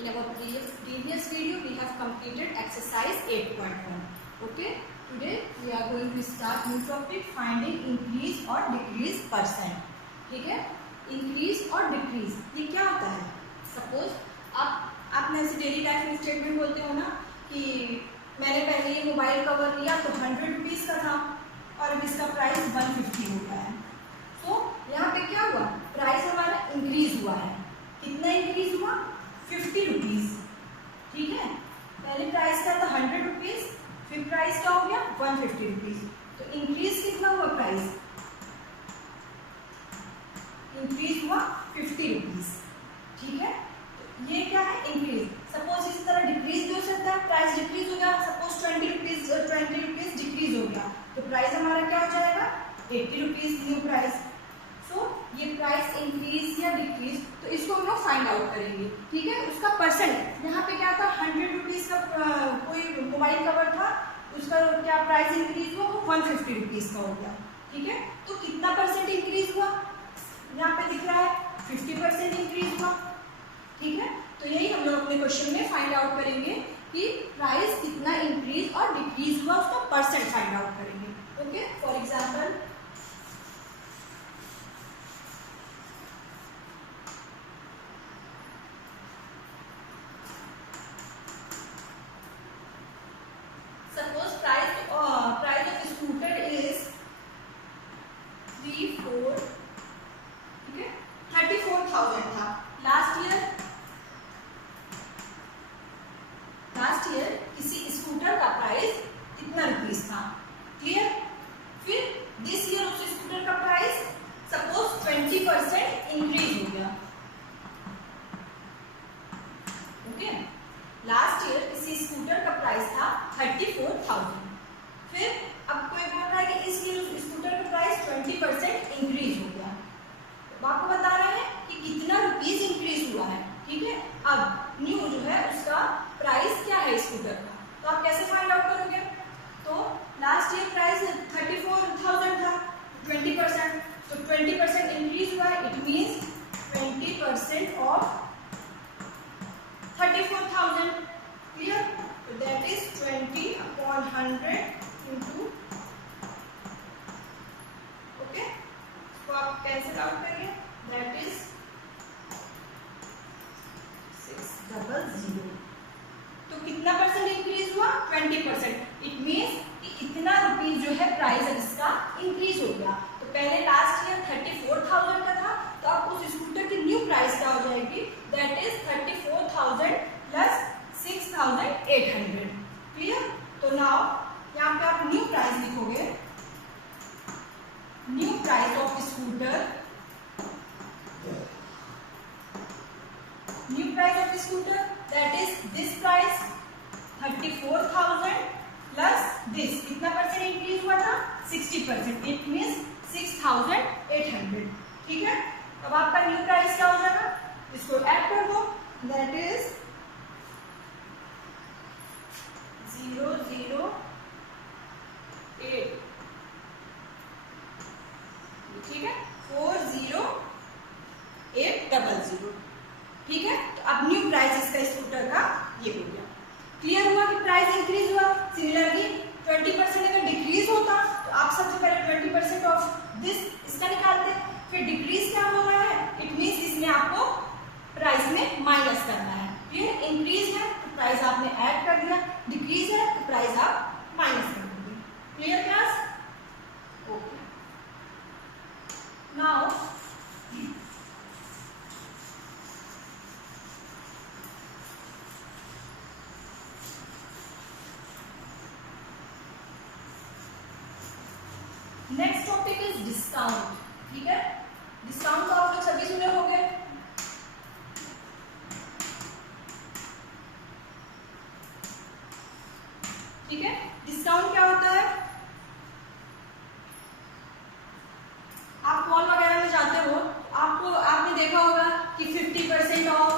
In our previous video, we have completed exercise 8.1. Okay, today we are going to start new topic, finding increase or decrease percent. ठीक है, increase और decrease ये क्या होता है? Suppose आपने ऐसे डेली लाइफ में स्टेटमेंट बोलते हो ना कि मैंने पहले ये मोबाइल कवर लिया तो 100 रुपीज़ का था और अब इसका प्राइस 150 हो गया है. तो यहाँ पे क्या हुआ? प्राइस हमारा इंक्रीज हुआ है. कितना इंक्रीज हुआ? 50 रुपीज़. ठीक है, पहले प्राइस क्या था? 100 रुपीज़. फिर प्राइस क्या हो गया? 150 रुपीज़. तो इंक्रीज कितना हुआ? प्राइस इंक्रीज हुआ 50 रुपीज़. ठीक है, तो ये क्या है? इंक्रीज. सपोज इस तरह डिक्रीज भी हो सकता है. प्राइस डिक्रीज हो गया, सपोज 20 रुपीज़ डिक्रीज हो गया तो प्राइस हमारा क्या हो जाएगा? 80 रुपीज़ न्यू प्राइस. सो ये प्राइस इंक्रीज या डिक्रीज, तो इसको हम लोग फाइंड आउट करेंगे. ठीक है, उसका परसेंट. यहाँ पे क्या था? 100 रुपीज़ का कोई मोबाइल कवर था, उसका क्या प्राइस इंक्रीज हुआ? वो 150 रुपीज़ का हो गया. ठीक है, तो कितना परसेंट इंक्रीज हुआ? यहाँ पे दिख रहा है 50% इंक्रीज हुआ. ठीक है, तो यही हम लोग अपने क्वेश्चन में फाइंड आउट करेंगे कि प्राइस कितना इंक्रीज और डिक्रीज हुआ, उसका परसेंट फाइंड आउट करेंगे. Okay, for example suppose price of scooter is 34,000 था लास्ट ईयर किसी स्कूटर का प्राइस कितना रुपीस था. क्लियर. फिर दिस ईयर उस स्कूटर का प्राइस सपोज 20% इंक्रीज हो गया. ओके, लास्ट ईयर किसी स्कूटर का प्राइस था 34,000. फिर अब कोई बोल रहा है कि इस ईयर स्कूटर का प्राइस 20% इंक्रीज हो गया. तो आपको बता रहे हैं कि कितना रुपीस इंक्रीज हुआ है. ठीक है, अब न्यू जो है उसका प्राइस क्या है स्कूटर का, तो आप कैसे फाइंड आउट करोगे? तो लास्ट ईयर प्राइस 34,000 था, 20%, तो 20% इंक्रीज हुआ है. It means 20% of 34,000. क्लियर. तो दैट इज 20/100 इंटू. ओके, इसको आप कैंसिल आउट करिए. That is 600. तो कितना परसेंट इंक्रीज हुआ? 20%. इट मीन्स कि इतना रुपीज जो है प्राइस इसका इंक्रीज हो गया. तो पहले लास्ट ईयर 34,000 का था, तो अब उस स्कूटर की न्यू प्राइस क्या हो जाएगी? That is 34,000 plus 6,800. क्लियर. तो नाउ यहाँ पे आप न्यू प्राइस लिखोगे. New price of scooter, new price of scooter that is this price 34,000 plus this. कितना परसेंट इंक्रीज हुआ था? 60%. It means 6,800. ठीक है, अब आपका न्यू प्राइस क्या हो जाएगा? इसको ऐड कर दो. That is 008. ठीक है, 40800. ठीक है, तो अब न्यू प्राइस इसका स्कूटर का ये हो गया. क्लियर हुआ कि प्राइस इंक्रीज हुआ. सिमिलरली 20% अगर डिक्रीज होता तो आप सबसे पहले 20% ऑफ दिस इसका निकालते. फिर डिक्रीज क्या हो रहा है? इट मीन्स इसमें आपको प्राइस में माइनस करना है. क्लियर. इंक्रीज है तो प्राइस आपने ऐड कर दिया, डिक्रीज है तो प्राइस आप माइनस कर दोगे. Clear class. Okay, now next topic is discount. ठीक है, डिस्काउंट तो आप लोग सभी सुने होंगे. ठीक है, डिस्काउंट क्या होता है? आप मॉल वगैरह में जाते हो, आपने देखा होगा कि 50% ऑफ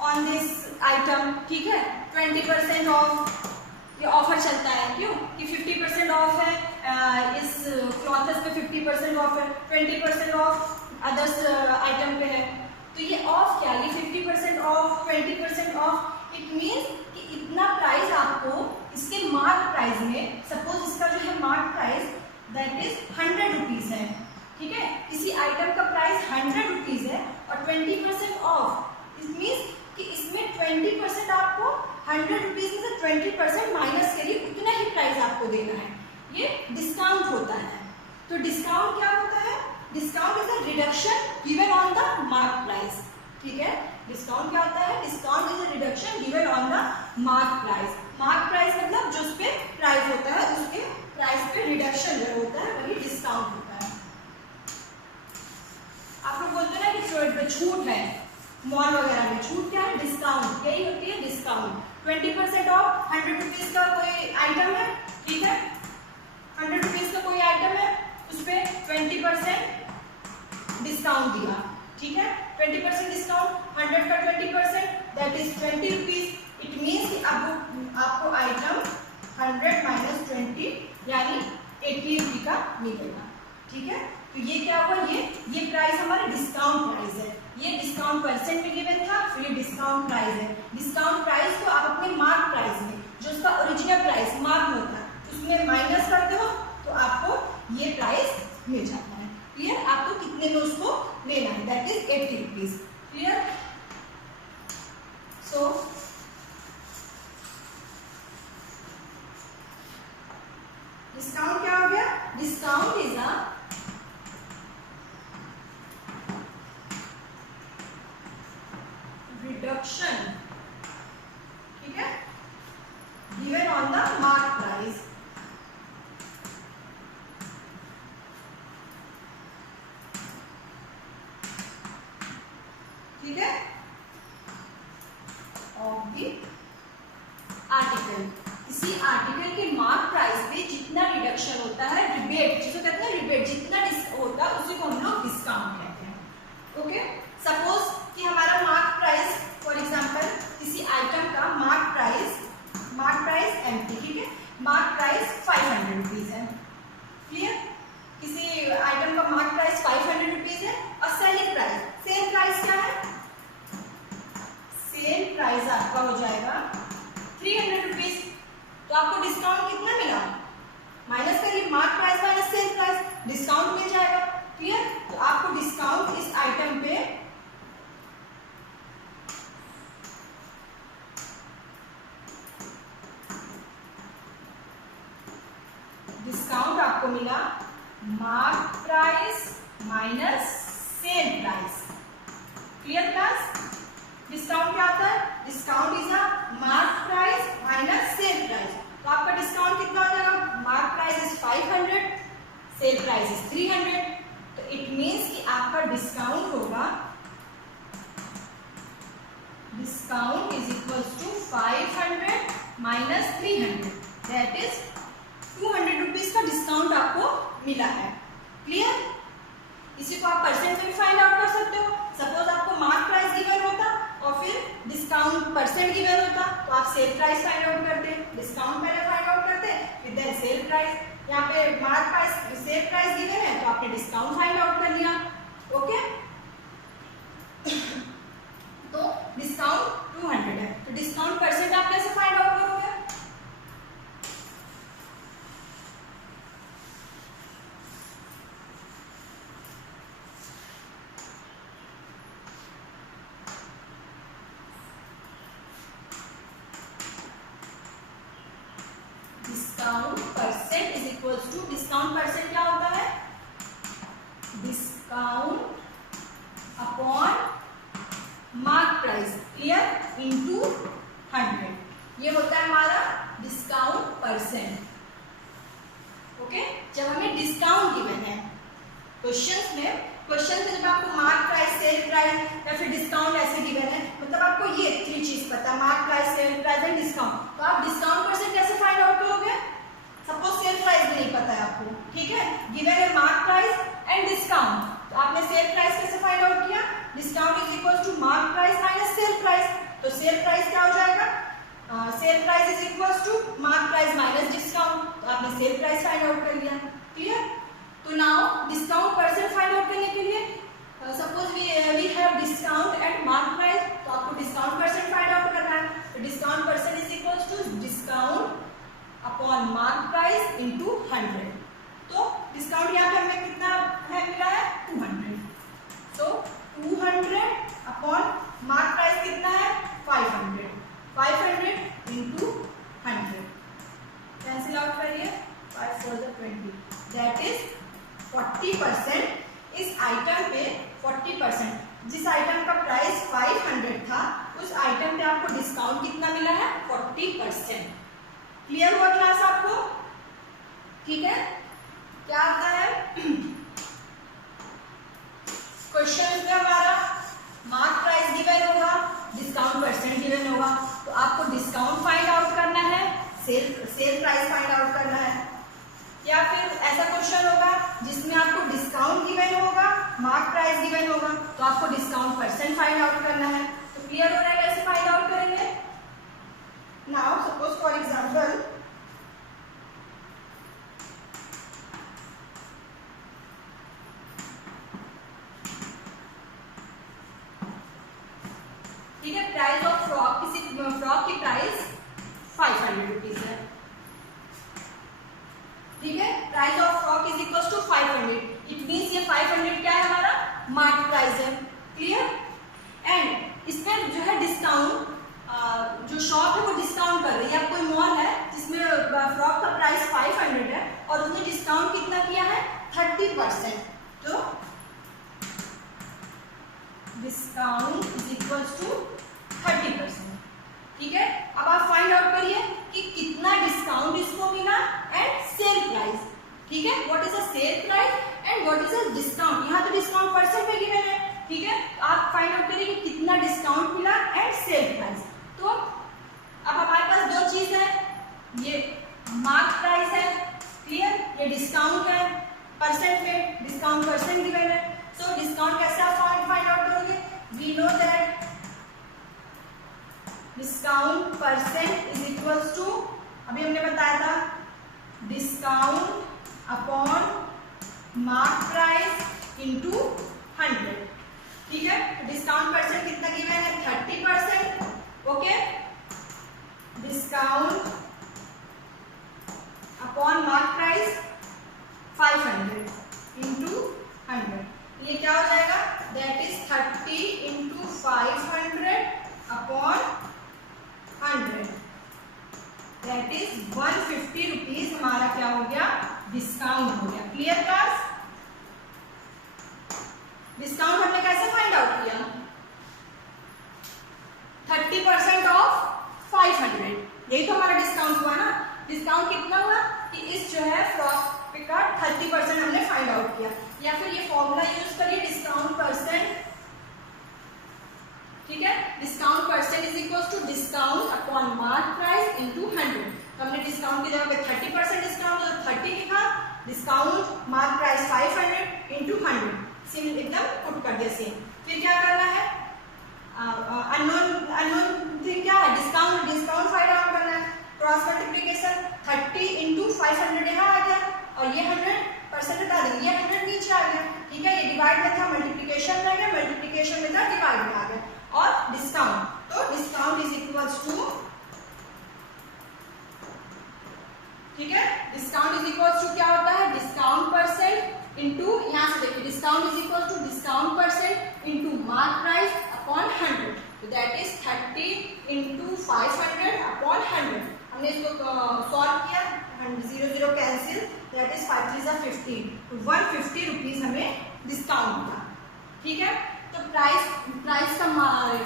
ऑन दिस आइटम. ठीक है, 20% ऑफ ये ऑफर चलता है. क्यों? कि 50% ऑफ है इस क्लॉथ्स पे, 50% ऑफ है, 20% ऑफ अदर्स आइटम पे है. तो ये ऑफ क्या, ये 50% ऑफ 20% आइटम का प्राइस 100 रुपीज है और 20% ऑफ, इट मीन्स कि इसमें 20% आपको 100 रुपीज में से 20% माइनस करिए, उतना ही प्राइस आपको देना है, ये डिस्काउंट होता है। तो डिस्काउंट क्या होता है? Discount is a reduction given on the mark price, ठीक है। डिस्काउंट क्या होता है? Discount is a reduction given on the mark price. Mark price मतलब जो उस पे प्राइस होता है उसके प्राइस पे रिडक्शन जो होता है वही डिस्काउंट होता है। आप लोग बोलते हैं ना कि छूट है, मॉल वगैरह में छूट क्या है? डिस्काउंट, यही होती है डिस्काउंट। 20% ऑफ 100 रुपीज का कोई आइटम है, ठीक है, 100 रुपीज का कोई आइटम है, उस पे 20% डिस्काउंट दिया, ठीक है, 20% डिस्काउंट, 100 का 20% that is 20 rupees. It means कि अब आपको आइटम 100 माइनस 20 यानी 80 रुपये का मिलेगा, ठीक है। तो ये क्या हुआ? ये प्राइस हमारा डिस्काउंट प्राइस है, ये डिस्काउंट परसेंट में गिवन था, फिर ये डिस्काउंट प्राइस है। डिस्काउंट प्राइस को आप अपने मार्क प्राइस में, जो उसका ओरिजिनल प्राइस मार्क होता है, उसमें माइनस करते हो तो आपको ये प्राइस मिल जाता है। क्लियर? आपको कितने में उसको लेना है, that is 80 rupees. Clear? So discount क्या हो गया? डिस्काउंट इज अ रिडक्शन, ठीक है, given on the mark price. ठीक है, ऑफ द आर्टिकल। इसी आर्टिकल के मार्क प्राइस पे जितना रिडक्शन होता है, रिबेट जिसको कहते हैं, रिबेट जितना होता है उसी को हम लोग डिस्काउंट कहते हैं। ओके, सपोज कि हमारा मार्क प्राइस, फॉर एग्जांपल किसी आइटम का मार्क प्राइस एमटी, ठीक है, मार्क प्राइस 500 रुपीज है। क्लियर? किसी आइटम का मार्क प्राइस 500 रुपीज है और सेलिंग प्राइस, सेल प्राइस क्या है? सेल प्राइस आपका हो जाएगा 300 रुपीज। तो आपको डिस्काउंट कितना मिला? माइनस करिए, mark price minus sale price, discount मिल जाएगा। क्लियर? तो आपको डिस्काउंट इस आइटम पे डिस्काउंट आपको मिला mark price minus sale price. Clear class? Discount क्या होता है? Discount is a mark price minus sale price. तो आपका डिस्काउंट कितना हो जाएगा? Mark price is 500, sale price is 300। तो इट मीन्स कि आपका डिस्काउंट होगा, discount is equal to 500 minus 300, that is 200 rupees का डिस्काउंट आपको मिला है। क्लियर? इसी को आप परसेंट में भी फाइंड आउट कर सकते हो। सपोज आपको मार्क प्राइस गिवन होता और फिर डिस्काउंट परसेंट गिवन होता, तो आप सेल प्राइस फाइंड आउट करते, डिस्काउंट पहले फाइंड आउट करते, फिर देन सेल प्राइस। यहाँ पे mark price sale price given है तो आपने डिस्काउंट फाइंड आउट कर लिया। ओके, तो डिस्काउंट 200 है, तो डिस्काउंट परसेंट आप कैसे फाइंड आउट करोगे? Discount percent is equals to, discount percent क्या होता है? Discount upon mark price, clear, into 100, ये होता है हमारा डिस्काउंट परसेंट। ओके, जब हमें डिस्काउंट गिवन है क्वेश्चन में जब आपको मार्क प्राइस, सेल प्राइस या फिर डिस्काउंट ऐसे गिवन है, मतलब आपको ये 3 चीज पता है, mark price, sale price and discount, तो आप डिस्काउंट परसेंट कैसे फाइंड आउट करोगे? सपोज सेल प्राइस भी नहीं पता है आपको, ठीक है, गिवन है मार्क प्राइस एंड डिस्काउंट, तो आपने सेल प्राइस कैसे फाइंड आउट किया? Discount is equal to mark price minus sale price. तो सेल प्राइस क्या हो जाएगा? Sale price is equal to mark price minus discount, तो आपने सेल प्राइस फाइंड आउट कर लिया। क्लियर? तो now discount percent find out करने के लिए suppose we have discount at mark price, तो आपको डिस्काउंट परसेंट फाइंड आउट करना है। तो discount percent is equal to discount upon mark price into 100। तो डिस्काउंट यहाँ पे हमें कितना है मिला है? 200। 50%, इस आइटम पे 40%, जिस आइटम का प्राइस 500 था उस आइटम पे आपको डिस्काउंट कितना मिला है? 40%। क्लियर हुआ क्लास आपको? ठीक है, क्या आता है क्वेश्चन में हमारा मार्क प्राइस गिवन होगा, डिस्काउंट परसेंट गिवन होगा, तो आपको डिस्काउंट फाइंड आउट करना है, सेल प्राइस फाइंड आउट करना है। या फिर ऐसा क्वेश्चन होगा जिसमें आपको डिस्काउंट गिवन होगा, मार्क प्राइस गिवन होगा, तो आपको डिस्काउंट परसेंट फाइंड आउट करना है। तो क्लियर हो रहा है कैसे फाइंड आउट करेंगे? नाउ सपोज फॉर एग्जांपल ठीक है, प्राइस ऑफ फ्रॉक, किसी फ्रॉक की प्राइस 500 रुपीज है। ठीक है, price of frock is equal to 500, it means ये 500 क्या है? हमारा मार्क प्राइस है। क्लियर? एंड इसमें जो है डिस्काउंट, जो शॉप है वो डिस्काउंट कर रही है। अब कोई मॉल है जिसमें फ्रॉक का प्राइस 500 है और उसने डिस्काउंट कितना किया है? 30%। तो डिस्काउंट इज इक्वल टू 30%। ठीक है, अब आप फाइंड आउट करिए कि कितना डिस्काउंट इसको मिला एंड सेल प्राइस। ठीक है, what is the sale price and what is the discount. यहाँ तो डिस्काउंट परसेंट में गिवन है। ठीक है, आप फाइंड आउट करिए कि कितना डिस्काउंट मिला एंड सेल प्राइस। तो अब हमारे पास दो चीज है, ये मार्क प्राइस है, क्लियर, ये डिस्काउंट है, परसेंट में डिस्काउंट परसेंट गिवन है। सो डिस्काउंट कैसे आप फाइंड आउट करोगे? We know that discount percent is equal to, अभी हमने बताया था, discount upon mark price into 100। ठीक है, डिस्काउंट परसेंट कितना गिवन है? 30%। Okay, discount upon mark price 500 into 100, ये क्या हो जाएगा? That is 30 into 500 upon 100, that is 150 rupees हमारा क्या हो गया? डिस्काउंट हो गया। Clear class? डिस्काउंट हमने कैसे फाइंड आउट किया? 30% ऑफ 500, यही तो हमारा डिस्काउंट हुआ ना। डिस्काउंट कितना हुआ कि इस जो है फ्रॉक का 30% हमने फाइंड आउट किया। या फिर ये फॉर्मूला यूज करिए, डिस्काउंट परसेंट, ठीक है, discount percent is equal to discount upon mark price into 100। तो हमने डिस्काउंट की जगह पे 30% डिस्काउंट तो 30 लिखा, discount mark price 500 into 100, simple एकदम पुट कर दिया सेम। फिर क्या करना है? अननोन थिंग क्या है? डिस्काउंट फाइंड आउट करना है। क्रॉस मल्टीप्लिकेशन 30 इंटू 500 यहाँ आ गया और ये 100% हटा देंगे, ये 100 नीचे आ गया। ठीक है, ये डिवाइड में था, मल्टीप्लिकेशन में गया, मल्टीप्लिकेशन में था, डिवाइड में आ गया। और डिस्काउंट, तो डिस्काउंट इज इक्वल्स टू, ठीक है, डिस्काउंट इज इक्वल्स टू क्या होता है? डिस्काउंट परसेंट इंटू, यहाँ से देखिए, discount is equal to discount percent into mark price upon 100, तो दैट इज 30 इंटू 500 अपॉन 100। हमने इसको सॉल्व किया, 0 कैंसिल, दैट इज 5 3 जा 15, तो 150 रुपीज हमें डिस्काउंट मिला। ठीक है, तो प्राइस का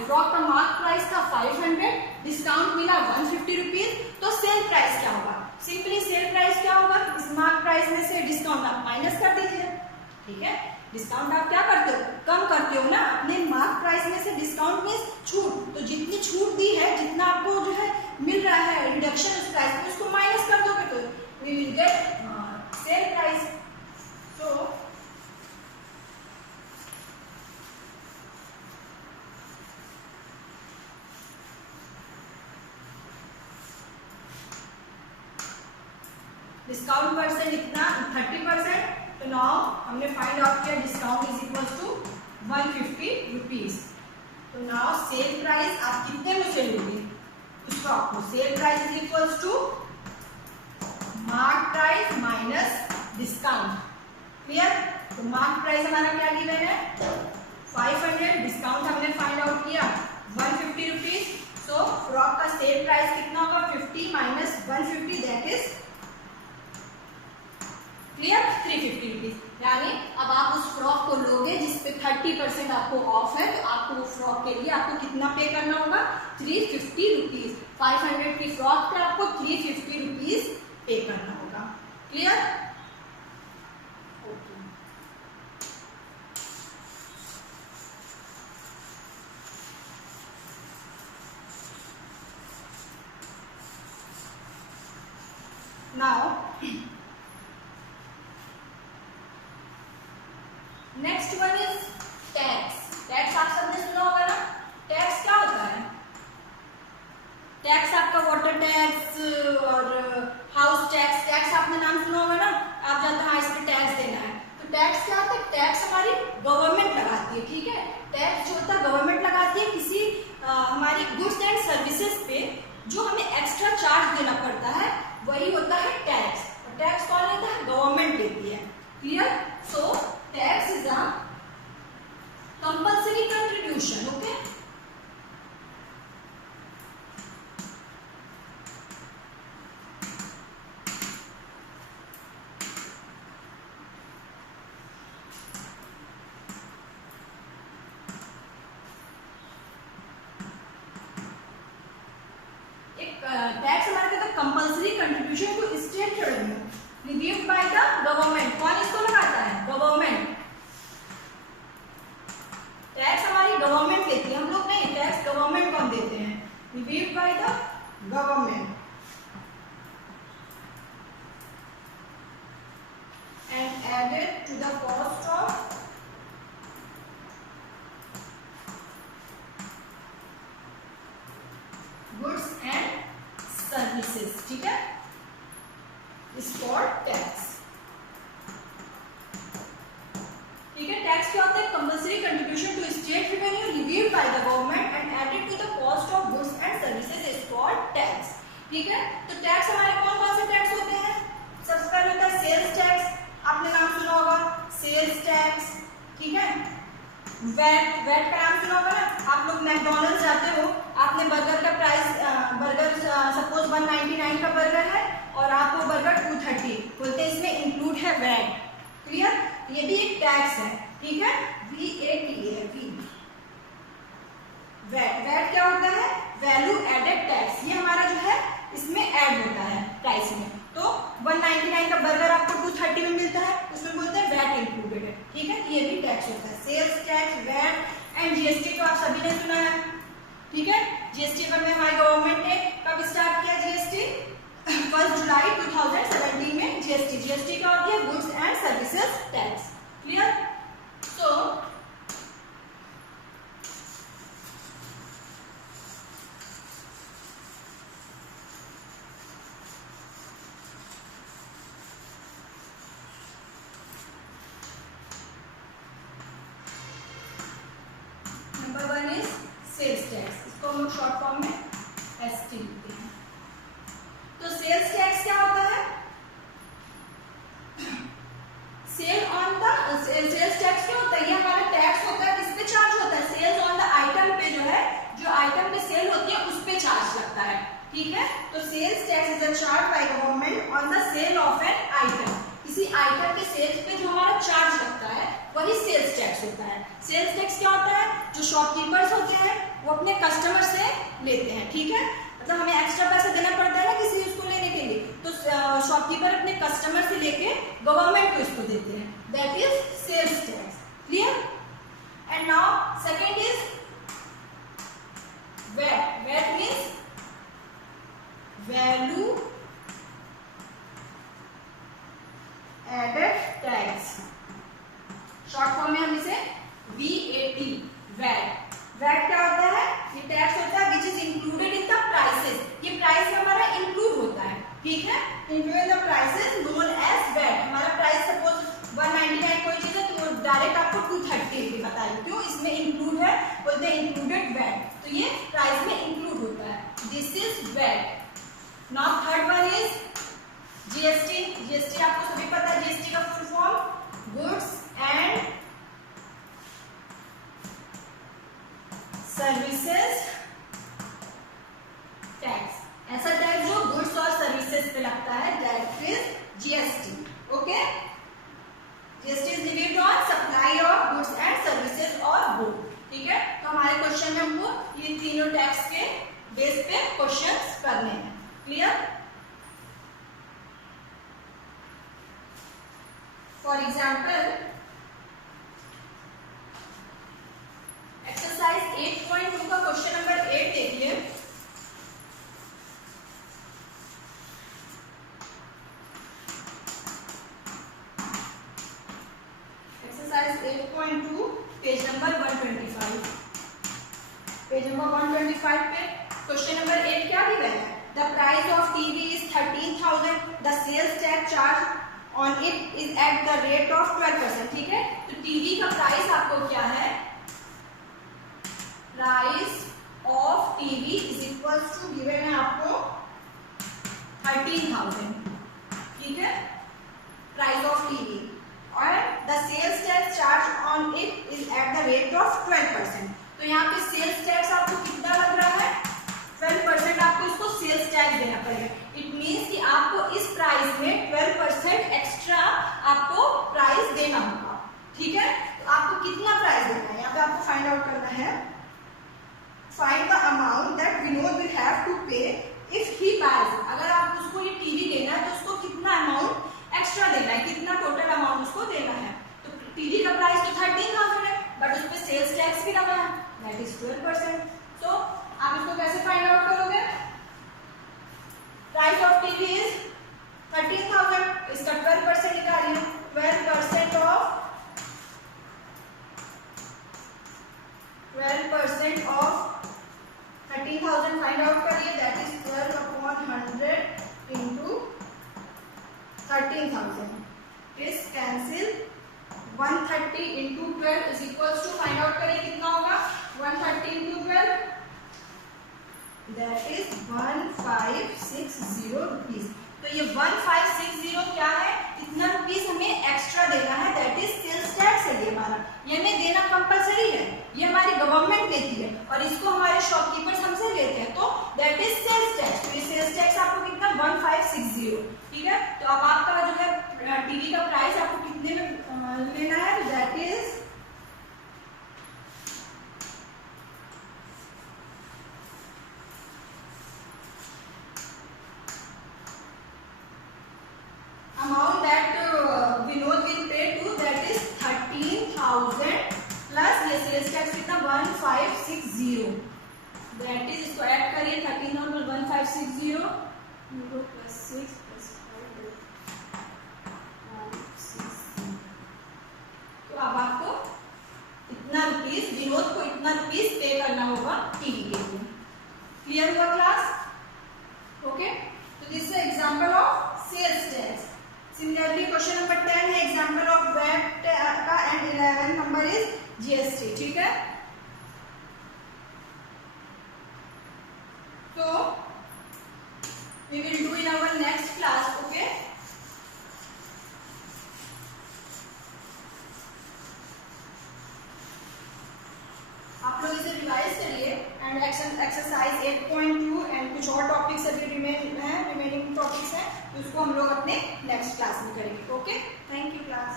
फ्रॉक का मार्क प्राइस था 500, डिस्काउंट मिला 150 रुपीज, तो सेल प्राइस क्या होगा? सिंपली सेल प्राइस क्या होगा? इस मार्क प्राइस में से डिस्काउंट आप माइनस कर दीजिए। ठीक है, डिस्काउंट आप क्या करते हो? कम करते हो ना, अपने मार्क प्राइस में से डिस्काउंट मींस छूट, तो जितनी छूट दी है, जितना आपको जो है मिल रहा है रिडक्शन उस प्राइस में, उसको माइनस कर दोगे तो we will get sale price. तो डिस्काउंट परसेंट इतना 30%, तो नाउ हमने फाइंड आउट किया discount is equal to 150 rupees. तो नाउ सेल प्राइस आप कितने में से लोगे उस फ्रॉक को? Sale price is equal to mark price minus discount. Clear? तो मार्क प्राइस हमारा क्या गिवन है? 500, डिस्काउंट हमने फाइंड आउट किया 150 रुपीज, सो फ्रॉक का सेल प्राइस कितना होगा? 50 minus 150, that is clear, 350 rupees. यानी अब आप उस फ्रॉक को लोगे जिसपे 30% आपको ऑफ है, तो आपको वो फ्रॉक के लिए आपको कितना पे करना होगा? 350 रुपीज। 500 की फ्रॉक पे आपको 350 रुपीज पे करना होगा। Clear? Okay. Now next one is tax. Tax आप सबने सुना होगा ना? टैक्स क्या होता है? टैक्स आपका वाटर टैक्स और हाउस टैक्स, टैक्स आपने नाम सुना होगा ना? आप जानते हैं इस पे टैक्स देना है। तो टैक्स क्या होता है? टैक्स हमारी गवर्नमेंट लगाती है, ठीक है? टैक्स जो होता है गवर्नमेंट लगाती है किसी हमारी गुड्स एंड सर्विसेज पे जो हमें एक्स्ट्रा चार्ज देना पड़ता है, वही होता है टैक्स। और टैक्स कौन लेता है? गवर्नमेंट लेती है। Clear? So tax is a compulsory contribution. Okay, tax हमारे कहते हैं compulsory contribution to state revenue relieved by the government. कौन इसको लगाता है? गवर्नमेंट। टैक्स हमारी गवर्नमेंट देती है, हम लोग नहीं। टैक्स गवर्नमेंट कौन देते हैं? Relieved by the government and added to the cost of goods and services. ठीक है, इज कॉल्ड टैक्स। ठीक है, टैक्स क्या होता है? Compulsory contribution to state revenue relieved by the government and added to the cost of goods and services is called tax. ठीक है, तो टैक्स हमारे कौन कौन से टैक्स होते हैं? सबसे पहले होता है सेल्स टैक्स, आपने नाम सुना होगा, सेल्स टैक्स। ठीक है, वैट, वैट का नाम सुना होगा ना? आप लोग मैकडॉनल्ड्स जाते हो, आपने बर्गर का प्राइस, बर्गर सपोज 199 का बर्गर है और आपको बर्गर 230 बोलते हैं, इसमें इंक्लूड है वैट। क्लियर? ये भी एक टैक्स है। ठीक है, VAT है, वी। वैट, वैट क्या होता है? Value added tax. ये हमारा जो है इसमें ऐड होता है प्राइस में। तो 199 का बर्गर आपको 230 में मिलता है, उसमें बोलते हैं वैट इंक्लूडेड है। ठीक है, ये भी टैक्स होता है। Sales tax, VAT and GST तो आप सभी ने सुना है। ठीक है, GST पर में हमारी गवर्नमेंट ने कब स्टार्ट किया? GST 1 जुलाई 2017 में GST क्या होती है? Goods and services tax. Clear? So number 1 is sales tax, इसको हम लोग शॉर्ट फॉर्म में ST लिखते हैं। तो सेल्स टैक्स क्या होता है? Sale on the sales tax क्या होता है? ये हमारा टैक्स होता है, किस पे चार्ज होता है? सेल्स ऑन द आइटम पे, जो है जो आइटम पे सेल होती है उस पे चार्ज लगता है। ठीक है, तो sales tax is a charge by government on the sale of an item. किसी आइटम के सेल्स पे जो हमारा चार्ज लगता है वही सेल्स टैक्स होता है। सेल्स टैक्स क्या होता है? जो शॉपकीपर्स होते हैं वो अपने कस्टमर से लेते हैं। ठीक है, मतलब हमें एक्स्ट्रा पैसा देना पड़ता है ना किसी उसको लेने के लिए, तो शॉपकीपर अपने कस्टमर से लेके गवर्नमेंट को इसको देते हैं। That is sales tax. Clear? And now second is VAT. VAT means value added tax. Short form में हम इसे VAT, वैट। वैट क्या होता है? ये टैक्स होता है which is included in the prices. ये प्राइस में हमारा इंक्लूड होता है। ठीक है, include the prices known as VAT. हमारा प्राइस सपोज 199 कोई चीज है तो डायरेक्ट आपको 230 बताइए, क्यों? इसमें इंक्लूड है, बोलते हैं इंक्लूडेड वैट। तो ये प्राइस में इंक्लूड होता है। This is VAT. Now third one is GST। GST आपको सभी पता है, GST का full form goods and services tax. ऐसा टैक्स जो गुड्स और सर्विसेज पे लगता है, that is GST। Okay, GST is number 125 पे क्वेश्चन नंबर 8 क्या गिवन है? The price of TV is 13,000, the sales tax charge on it is at the rate of 12%। ठीक है, तो टीवी का प्राइस आपको क्या है? Price of TV is equals to given है आपको 13,000। ठीक है, प्राइस ऑफ टीवी और the sales tax charge on it is at the rate of 12%। तो यहाँ पे सेल्स टैक्स आपको कितना लग रहा है? 12% आपको इसको सेल्स टैक्स देना पड़ेगा। इट मीन्स कि आपको इस प्राइस में 12% एक्स्ट्रा आपको प्राइस देना होगा। ठीक है, तो आपको कितना प्राइस देना है यहाँ पे आपको फाइंड आउट करना है। Find the amount that Vinod will have to pay if he buys. अगर आप उसको ये टीवी देना है तो उसको कितना अमाउंट एक्स्ट्रा देना है, कितना टोटल अमाउंट उसको देना है। तो टीवी का प्राइस तो 13,000 है, बट उस पर सेल्स टैक्स भी लगा है, दैट इज 12%। तो आप इसको कैसे फाइंड आउट करोगे? प्राइस ऑफ टीवी इज 13,000, इसका 12% निकालिए। 12% ऑफ 13,000 फाइंड आउट करिए, that is 12/100 into 13,000। This cancel. 130 into 12 is equals to, find out करिए कितना होगा? 130 इंटू 12 दैट इज 1560 रुपीज। तो ये 1560 क्या है? कितना रुपीज हमें एक्स्ट्रा देना है, दैट इज सेल्स टैक्स है। ये हमारा, ये हमें देना कंपलसरी है, ये हमारी गवर्नमेंट देती है और इसको हमारे शॉपकीपर्स हमसे लेते हैं, तो दैट इज सेल्स टैक्स। तो ये सेल्स टैक्स आपको कितना? 1560। ठीक है, तो अब आपका जो है टीवी का प्राइस आपको कितने में लेना है? That is amount that Vinod will pay to, that is 13,000 plus ये सेल्स टैक्स कितना? 1560। दैट इज, इसको ऐड करिए 13,000 1560 प्लस 6 प्लस 5। तो अब आपको इतना रुपीज, विनोद को इतना रुपीज पे करना होगा टीवी के लिए। क्लियर हुआ क्लास? ओके, तो this is example of sales tax. Similarly question number 10 है एग्जांपल ऑफ वैट का एंड 11 नंबर इज जीएसटी। ठीक है, तो we will do in our next class. Okay, आप लोग इसे रिवाइज करिए एंड एक्सरसाइज 8.2 एंड कुछ और टॉपिक्स अभी रिमेनिंग टॉपिक्स हैं, उसको हम लोग अपने नेक्स्ट क्लास में करेंगे। Okay, thank you class.